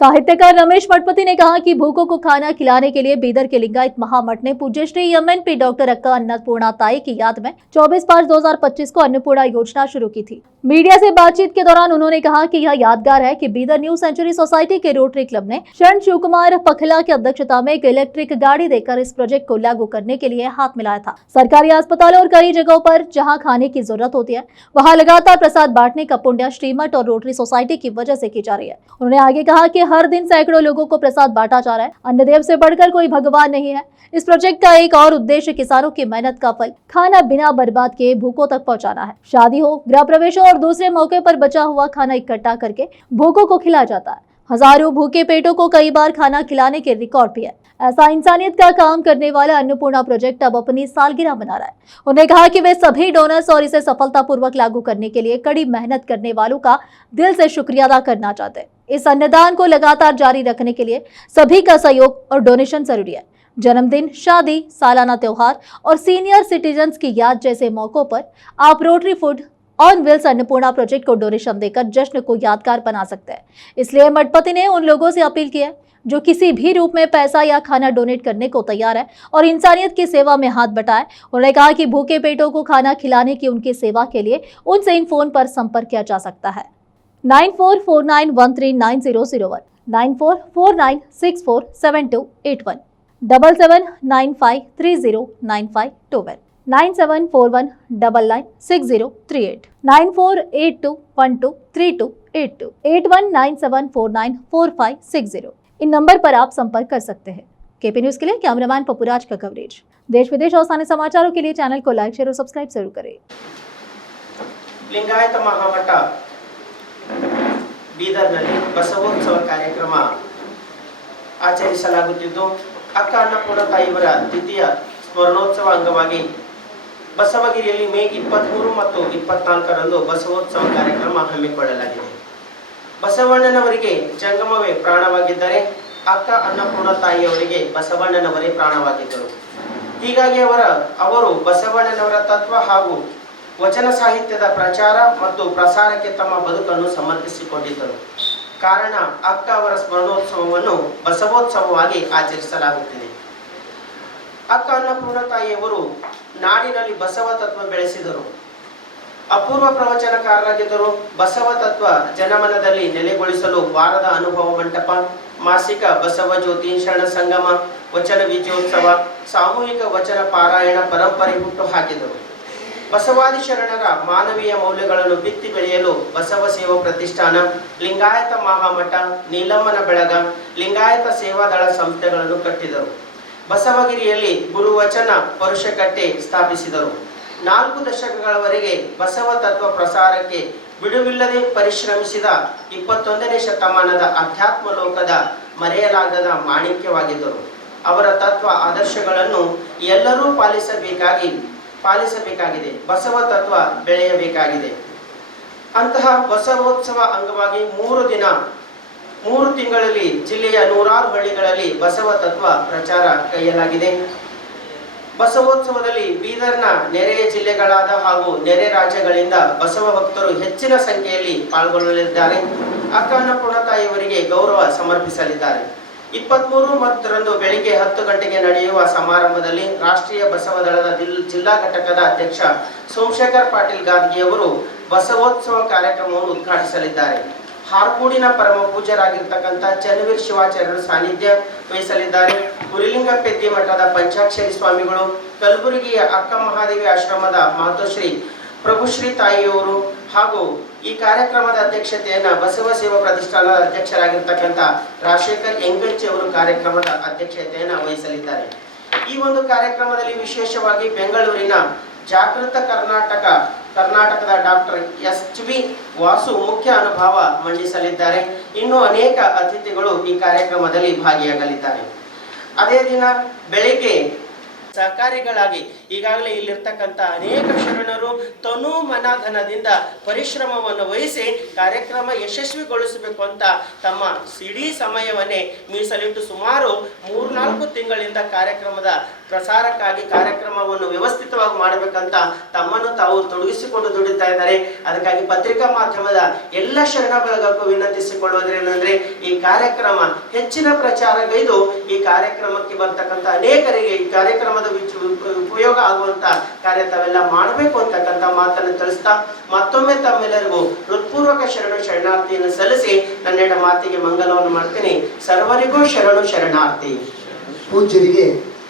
साहित्यकार रमेश मठपति ने कहा कि भूखों को खाना खिलाने के लिए बीदर के लिंगायत महामठ ने पूज्य श्री एमएनपी डॉक्टर अक्का अन्नपूर्णा ताई की याद में 24/5/2025 को अन्नपूर्णा योजना शुरू की थी। मीडिया से बातचीत के दौरान उन्होंने कहा कि यह यादगार है कि बीदर न्यू सेंचुरी सोसाइटी के रोटरी क्लब ने शरण शिव कुमार पखला की अध्यक्षता में एक इलेक्ट्रिक गाड़ी देकर इस प्रोजेक्ट को लागू करने के लिए हाथ मिलाया था। सरकारी अस्पतालों और कई जगहों पर जहां खाने की जरूरत होती है वहां लगातार प्रसाद बांटने का पुण्य श्रीमठ और रोटरी सोसाइटी की वजह से की जा रही है। उन्होंने आगे कहा कि हर दिन सैकड़ों लोगों को प्रसाद बांटा जा रहा है। अन्नदेव से बढ़कर कोई भगवान नहीं है। इस प्रोजेक्ट का एक और उद्देश्य किसानों की मेहनत का फल खाना बिना बर्बाद किए भूखों तक पहुंचाना है। शादी हो, गृह प्रवेश हो और दूसरे मौके पर बचा हुआ खाना इकट्ठा करके भूखों को खिलाया जाता है। हजारों भूखे पेटों को कई बार खाना खिलाने के रिकॉर्ड भी है। ऐसा इंसानियत का काम करने वाला अन्नपूर्णा प्रोजेक्ट अब अपनी सालगिरह मना रहा है। उन्होंने कहा कि वे सभी डोनर्स और इसे सफलतापूर्वक लागू करने के लिए कड़ी मेहनत करने वालों का दिल से शुक्रिया अदा करना चाहते हैं। इस अन्नदान को लगातार जारी रखने के लिए सभी का सहयोग और डोनेशन जरूरी है। जन्मदिन, शादी, सालाना त्योहार और सीनियर सिटीजन्स की याद जैसे मौकों पर आप rotary food on wheels Annapurna project को डोनेशन देकर जश्न को यादगार बना सकते हैं। इसलिए मठपति ने उन लोगों से अपील की है जो किसी भी रूप में पैसा या खाना डोनेट करने को तैयार है और इंसानियत की सेवा में हाथ बटाए। उन्होंने कहा कि भूखे पेटों को खाना खिलाने की उनकी सेवा के लिए उनसे इन फोन पर संपर्क किया जा सकता है। 9449139001, 9449647281, 7795309521, 9741996038, 9482123282, 8197494560। इन नंबर पर आप संपर्क कर सकते हैं। केपी न्यूज के लिए कैमरामैन पपुराज का कवरेज। देश विदेश और स्थानीय समाचारों के लिए चैनल को लाइक, शेयर और सब्सक्राइब जरूर करें। लिंगायत महामठ ಬೀದರ್ನಲ್ಲಿ ಬಸವೋತ್ಸವ ಕಾರ್ಯಕ್ರಮ ಆಚರಿಸಲಾಗುತ್ತಿದ್ದು ಅಕ್ಕ ಅನ್ನಪೂರ್ಣ ತಾಯಿಯವರ ದ್ವಿತೀಯ ಸ್ಮರಣೋತ್ಸವ ಅಂಗವಾಗಿ ಬಸವಗಿರಿಯಲ್ಲಿ ಮೇ 23 ಮತ್ತು 24ರಂದು ಬಸವೋತ್ಸವ ಕಾರ್ಯಕ್ರಮ ಹಮ್ಮಿಕೊಳ್ಳಲಾಗಿದೆ। ಬಸವಣ್ಣನವರಿಗೆ ಜಂಗಮವೇ ಪ್ರಾಣವಾಗಿದ್ದರೆ ಅಕ್ಕ ಅನ್ನಪೂರ್ಣ ತಾಯಿಯವರಿಗೆ ಬಸವಣ್ಣನವರೇ ಪ್ರಾಣವಾಗಿದ್ದರು। ಹೀಗಾಗಿ ಅವರು ಬಸವಣ್ಣನವರ ತತ್ವ ಹಾಗೂ ವಚನ ಸಾಹಿತ್ಯದ ಪ್ರಚಾರ ಮತ್ತು ಪ್ರಸಾರಕ್ಕೆ ತಮ್ಮ ಬದುಕನ್ನು ಸಮರ್ಪಿಸಿಕೊಂಡಿದ್ದರು। ಕಾರಣ ಅಕ್ಕ ಅವರ ಸ್ಮರಣೋತ್ಸವವನ್ನು ಬಸವೋತ್ಸವವಾಗಿ ಆಚರಿಸಲಾಗುತ್ತಿದೆ। ಅಕ್ಕ ಅನ್ನಪೂರ್ಣ ತಾಯಿಯವರು ನಾಡಿನಲ್ಲಿ ಬಸವ ತತ್ವ ಬೆಳೆಸಿದರು। ಅಪೂರ್ವ ಪ್ರವಚನಕಾರರಾಗಿದ್ದರು। ಬಸವ ತತ್ವ ಜನಮನದಲ್ಲಿ ನೆಲೆಗೊಳಿಸಲು ವಾರದ ಅನುಭವ ಮಂಟಪ, ಮಾಸಿಕ ಬಸವ ಜ್ಯೋತಿ, ಶರಣ ಸಂಗಮ, ವಚನ ವಿಜಯೋತ್ಸವ, ಸಾಮೂಹಿಕ ವಚನ ಪಾರಾಯಣ ಪರಂಪರೆ ಹುಟ್ಟು ಹಾಕಿದರು। ಬಸವಾದಿ ಶರಣರ ಮಾನವೀಯ ಮೌಲ್ಯಗಳನ್ನು ಬಿತ್ತಿ ಬೆಳೆಯಲು ಬಸವ ಸೇವಾ ಪ್ರತಿಷ್ಠಾನ, ಲಿಂಗಾಯತ ಮಹಾಮಠ, ನೀಲಮ್ಮನ ಬೆಳಗ, ಲಿಂಗಾಯತ ಸೇವಾದಳ ಸಂಸ್ಥೆಗಳನ್ನು ಕಟ್ಟಿದರು। ಬಸವಗಿರಿಯಲ್ಲಿ ಗುರುವಚನ ಪರುಷಕಟ್ಟೆ ಸ್ಥಾಪಿಸಿದರು। 4 ದಶಕಗಳವರೆಗೆ ಬಸವ ತತ್ವ ಪ್ರಸಾರಕ್ಕೆ ಬಿಡುವಿಲ್ಲದೆ ಪರಿಶ್ರಮಿಸಿದ 21ನೇ ಶತಮಾನದ ಅಧ್ಯಾತ್ಮ ಲೋಕದ ಮರೆಯಲಾಗದ ಮಾಣಿಕ್ಯವಾಗಿದ್ದರು। ಅವರ ತತ್ವ ಆದರ್ಶಗಳನ್ನು ಎಲ್ಲರೂ ಪಾಲಿಸಬೇಕಾಗಿದೆ। ಬಸವ ತತ್ವ ಬೆಳೆಯಬೇಕಾಗಿದೆ। ಅಂತಹ ಬಸವೋತ್ಸವ ಅಂಗವಾಗಿ 3 ತಿಂಗಳಲ್ಲಿ ಜಿಲ್ಲೆಯ 106 ಹಳ್ಳಿಗಳಲ್ಲಿ ಬಸವ ತತ್ವ ಪ್ರಚಾರ ಕೈಯಲಾಗಿದೆ। ಬಸವೋತ್ಸವದಲ್ಲಿ ಬೀದರ್ನ ನೆರೆಯ ಜಿಲ್ಲೆಗಳಾದ ಹಾಗೂ ನೆರೆ ರಾಜ್ಯಗಳಿಂದ ಬಸವ ಭಕ್ತರು ಹೆಚ್ಚಿನ ಸಂಖ್ಯೆಯಲ್ಲಿ ಪಾಲ್ಗೊಳ್ಳಲಿದ್ದಾರೆ। ಅಕ್ಕ ಅನ್ನಪೂರ್ಣ ತಾಯಿಯವರಿಗೆ ಗೌರವ ಸಮರ್ಪಿಸಲಿದ್ದಾರೆ। 23ರಂದು ಬೆಳಿಗ್ಗೆ 10 ಗಂಟೆಗೆ ನಡೆಯುವ ಸಮಾರಂಭದಲ್ಲಿ ರಾಷ್ಟ್ರೀಯ ಬಸವ ದಳದ ಜಿಲ್ಲಾ ಘಟಕದ ಅಧ್ಯಕ್ಷ ಸೋಮಶೇಖರ್ ಪಾಟೀಲ್ ಗಾದ್ಗಿಯವರು ಬಸವೋತ್ಸವ ಕಾರ್ಯಕ್ರಮವನ್ನು ಉದ್ಘಾಟಿಸಲಿದ್ದಾರೆ। ಹಾರ್ಕೂಡಿನ ಪರಮ ಪೂಜ್ಯರಾಗಿರ್ತಕ್ಕಂಥ ಚನ್ನವೀರ್ ಶಿವಾಚಾರ್ಯರು ಸಾನ್ನಿಧ್ಯ ವಹಿಸಲಿದ್ದಾರೆ। ಗುರುಲಿಂಗ ಪೆದ್ದಿ ಮಠದ ಪಂಚಾಕ್ಷರಿ ಸ್ವಾಮಿಗಳು, ಕಲಬುರಗಿಯ ಅಕ್ಕ ಮಹಾದೇವಿ ಆಶ್ರಮದ ಮಾತೋಶ್ರೀ ಪ್ರಭುಶ್ರೀ ತಾಯಿಯವರು ಹಾಗೂ ಈ ಕಾರ್ಯಕ್ರಮದ ಅಧ್ಯಕ್ಷತೆಯನ್ನು ಬಸವ ಸೇವಾ ಪ್ರತಿಷ್ಠಾನದ ಅಧ್ಯಕ್ಷರಾಗಿರ್ತಕ್ಕಂಥ ರಾಜಶೇಖರ್ ಎಂಗಂಚಿ ಅವರು ಕಾರ್ಯಕ್ರಮದ ಅಧ್ಯಕ್ಷತೆಯನ್ನು ವಹಿಸಲಿದ್ದಾರೆ। ಈ ಒಂದು ಕಾರ್ಯಕ್ರಮದಲ್ಲಿ ವಿಶೇಷವಾಗಿ ಬೆಂಗಳೂರಿನ ಜಾಗೃತ ಕರ್ನಾಟಕದ ಡಾಕ್ಟರ್ ಎಸ್.ವಿ. ವಾಸು ಮುಖ್ಯ ಅನುಭವ ಮಂಡಿಸಲಿದ್ದಾರೆ। ಇನ್ನು ಅನೇಕ ಅತಿಥಿಗಳು ಈ ಕಾರ್ಯಕ್ರಮದಲ್ಲಿ ಭಾಗಿಯಾಗಲಿದ್ದಾರೆ। ಅದೇ ದಿನ ಬೆಳಿಗ್ಗೆ ಸಹಕಾರಿಗಳಾಗಿ ಈಗಾಗಲೇ ಇಲ್ಲಿರ್ತಕ್ಕಂಥ ಅನೇಕ ಶರಣರು ತನು ಮನ ಧನದಿಂದ ಪರಿಶ್ರಮವನ್ನು ವಹಿಸಿ ಕಾರ್ಯಕ್ರಮ ಯಶಸ್ವಿಗೊಳಿಸಬೇಕು ಅಂತ ತಮ್ಮ ಇಡೀ ಸಮಯವನ್ನೇ ಮೀಸಲಿಟ್ಟು ಸುಮಾರು 3-4 ತಿಂಗಳಿಂದ ಕಾರ್ಯಕ್ರಮದ ಪ್ರಸಾರಕ್ಕಾಗಿ ಕಾರ್ಯಕ್ರಮವನ್ನು ವ್ಯವಸ್ಥಿತವಾಗಿ ಮಾಡಬೇಕಂತ ತಮ್ಮನ್ನು ತಾವು ತೊಡಗಿಸಿಕೊಂಡು ದುಡಿತಾ ಇದ್ದಾರೆ. ಅದಕ್ಕಾಗಿ ಪತ್ರಿಕಾ ಮಾಧ್ಯಮದ ಎಲ್ಲ ಶರಣ ಬಳಗಕ್ಕೂ ವಿನಂತಿಸಿಕೊಳ್ಳುವುದೇನೆಂದ್ರೆ ಈ ಕಾರ್ಯಕ್ರಮ ಹೆಚ್ಚಿನ ಪ್ರಚಾರಗೈದು ಈ ಕಾರ್ಯಕ್ರಮಕ್ಕೆ ಬರ್ತಕ್ಕಂಥ ಅನೇಕರಿಗೆ ಈ ಕಾರ್ಯಕ್ರಮದ ಉಪಯೋಗ ಆಗುವಂತ ಕಾರ್ಯ ತಾವೆಲ್ಲ ಮಾಡಬೇಕು ಅಂತಕ್ಕಂಥ ಮಾತನ್ನು ತಿಳಿಸ್ತಾ ಮತ್ತೊಮ್ಮೆ ತಮ್ಮೆಲ್ಲರಿಗೂ ಹೃತ್ಪೂರ್ವಕ ಶರಣಾರ್ಥಿಯನ್ನು ಸಲ್ಲಿಸಿ ನನ್ನೆರಡ ಮಾತಿಗೆ ಮಂಗಲವನ್ನು ಮಾಡ್ತೀನಿ. ಸರ್ವರಿಗೂ ಶರಣಾರ್ಥಿ. ಪೂಜ್ಯರಿಗೆ